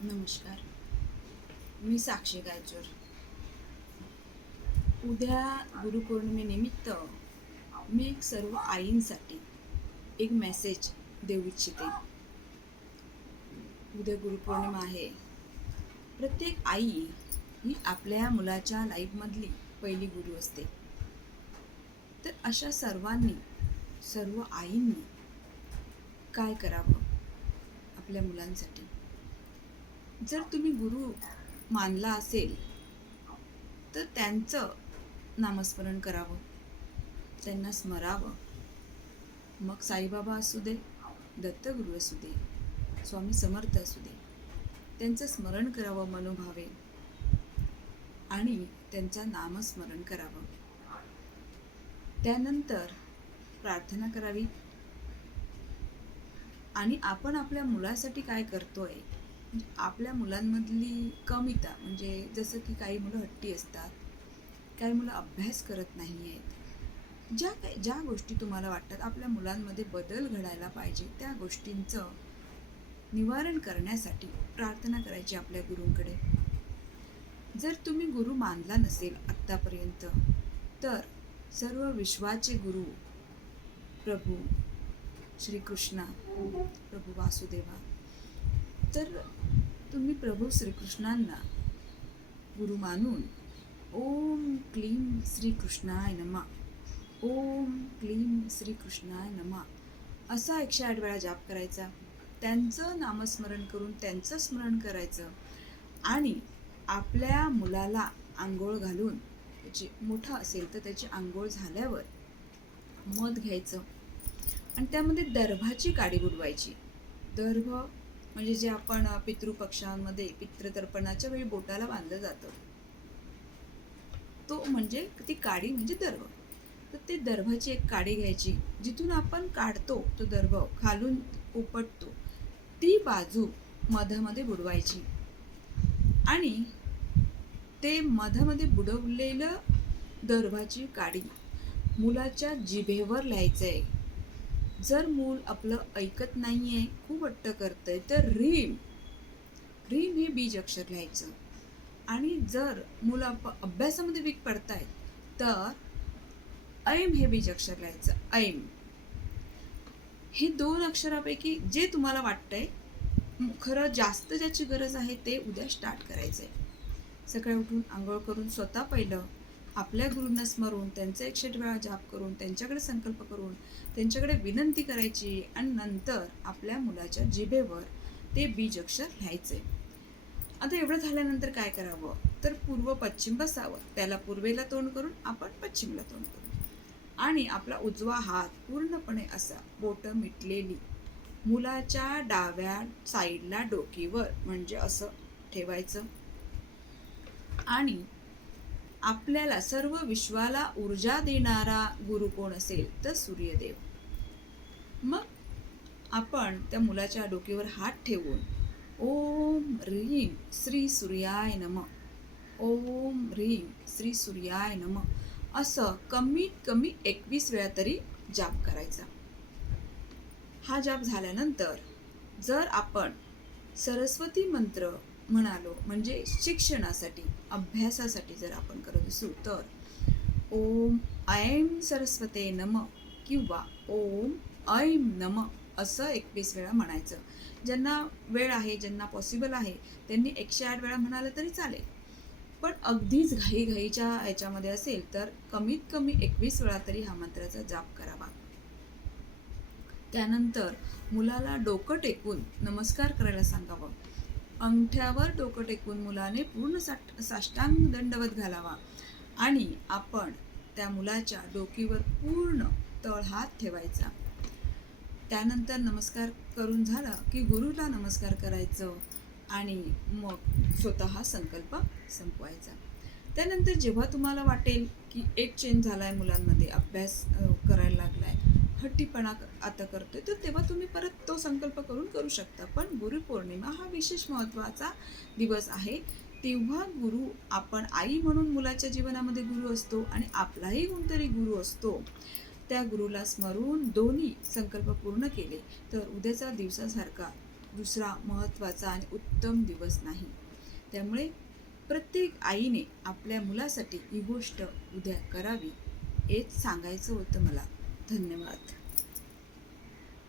नमस्कार. मी साक्षी गायचोर. उद्या गुरुपौर्णिमेनिमित्त मी सर्व आईंसाठी एक मेसेज देऊ इच्छिते. उद्या गुरुपौर्णिमा आहे. प्रत्येक आई ही आपल्या मुलाच्या लाईफमधली पहिली गुरु असते. तर अशा सर्व आईंनी काय करावं आपल्या मुलांसाठी? जर तुम्ही गुरु मानला असेल तर त्यांचं नामस्मरण करावं, त्यांना स्मरावं. मग साईबाबा असू दे, दत्तगुरू असू दे, स्वामी समर्थ असू दे, त्यांचं स्मरण करावं मनोभावे आणि त्यांचं नामस्मरण करावं. त्यानंतर प्रार्थना करावी आणि आपण आपल्या मुलासाठी काय करतोय, आपल्या मुलांमधली कमीता, म्हणजे जसं की काही मुलं हट्टी असतात, काही मुलं अभ्यास करत नाही आहेत. ज्या गोष्टी तुम्हाला वाटतात आपल्या मुलांमध्ये बदल घडायला पाहिजे, त्या गोष्टींचं निवारण करण्यासाठी प्रार्थना करायची आपल्या गुरूंकडे. जर तुम्ही गुरु मानला नसेल आत्तापर्यंत, तर सर्व विश्वाचे गुरु प्रभू श्रीकृष्ण, प्रभू वासुदेवा, तर तुम्ही प्रभू श्रीकृष्णांना गुरु मानून ओम क्लीम श्रीकृष्णाय नमः, ओम क्लीम श्रीकृष्णाय नमः असा 108 वेळा जाप करायचा. त्यांचं नामस्मरण करून त्यांचं स्मरण करायचं आणि आपल्या मुलाला आंघोळ घालून, त्याची मोठा असेल तर त्याची आंघोळ झाल्यावर मध घ्यायचं आणि त्यामध्ये दर्भाची काडी बुडवायची. दर्भ म्हणजे जे आपण पितृपक्षांमध्ये पितृतर्पणाच्या वेळी बोटाला बांधलं जातं, तो म्हणजे ती काडी म्हणजे दर्भ. तर ते दर्भाची एक काडी घ्यायची, जिथून आपण काढतो तो दर्भ खालून उपटतो, ती बाजू मधामध्ये बुडवायची आणि ते मधामध्ये बुडवलेलं दर्भाची काडी मुलाच्या जिभेवर लिहायचंय. जर मूल आपलं ऐकत नाहीये, खूप हट्ट करतंय, तर रीम हे बीज अक्षर लिहायचं. आणि जर मुलं अभ्यासामध्ये वीक पडतायत, तर ऐम हे बीज अक्षर लिहायचं. ऐम हे 2 अक्षरापैकी जे तुम्हाला वाटतंय खरं जास्त ज्याची गरज आहे ते उद्या स्टार्ट करायचंय. सकाळी उठून आंघोळ करून स्वतः पहिलं आपल्या गुरूंना स्मरून, त्यांचा 108 वेळा जाप करून, त्यांच्याकडे संकल्प करून, त्यांच्याकडे विनंती करायची आणि नंतर आपल्या मुलाच्या जिभेवर ते बीज अक्षर लिहायचे. आता एवढं झाल्यानंतर काय करावं, तर पूर्व पश्चिम बसावं. त्याला पूर्वेला तोंड करून आपण पश्चिमला तोंड करू आणि आपला उजवा हात पूर्णपणे असा बोटं मिटलेली मुलाच्या डाव्या साईडला डोकीवर म्हणजे असं ठेवायचं आणि आपल्याला सर्व विश्वाला ऊर्जा देणारा गुरु कोण असेल तर सूर्यदेव. मग आपण त्या मुलाच्या डोकीवर हात ठेवून ओम ह्रीं श्री सूर्याय नमः, ओम ह्रीं श्री सूर्याय नमः असं कमीत कमी 21 वेळा तरी जाप करायचा. हा जाप झाल्यानंतर जर आपण सरस्वती मंत्र म्हणालो, म्हणजे शिक्षणासाठी, अभ्यासासाठी जर आपण करत असू, तर ओम ऐं सरस्वते नमः किंवा ओम ऐं नमः असं 21 वेळा म्हणायचं. ज्यांना वेळ आहे, ज्यांना पॉसिबल आहे, त्यांनी 108 वेळा म्हणालं तरी चालेल. पण अगदीच घाईघाईच्या ह्याच्यामध्ये असेल तर कमीत कमी 21 वेळा तरी हा मंत्राचा जाप करावा. त्यानंतर मुलाला डोकं टेकून नमस्कार करायला सांगावं. अंगठ्यावर डोकं टेकून मुलाने पूर्ण साष्टांग दंडवत घालावा आणि आपण त्या मुलाच्या डोकीवर पूर्ण तळहात ठेवायचा. त्यानंतर नमस्कार करून झाला की गुरुला नमस्कार करायचं आणि मग स्वतः संकल्प संपवायचा. त्यानंतर जेव्हा तुम्हाला वाटेल की एक चेंज झालाय मुलांमध्ये, अभ्यास करायला लागलाय, हट्टीपणा आता करतोय, तर तेव्हा तुम्ही परत तो संकल्प करू शकता. पण गुरुपौर्णिमा हा विशेष महत्त्वाचा दिवस आहे. तेव्हा गुरु, आपण आई म्हणून मुलाच्या जीवनामध्ये गुरु असतो आणि आपलाही कोणतरी गुरु असतो. त्या गुरुला स्मरून दोन्ही संकल्प पूर्ण केले तर उद्याचा दिवसासारखा दुसरा महत्त्वाचा आणि उत्तम दिवस नाही. त्यामुळे प्रत्येक आईने आपल्या मुलासाठी ही गोष्ट उद्या करावी हेच सांगायचं होतं मला. धन्यवाद.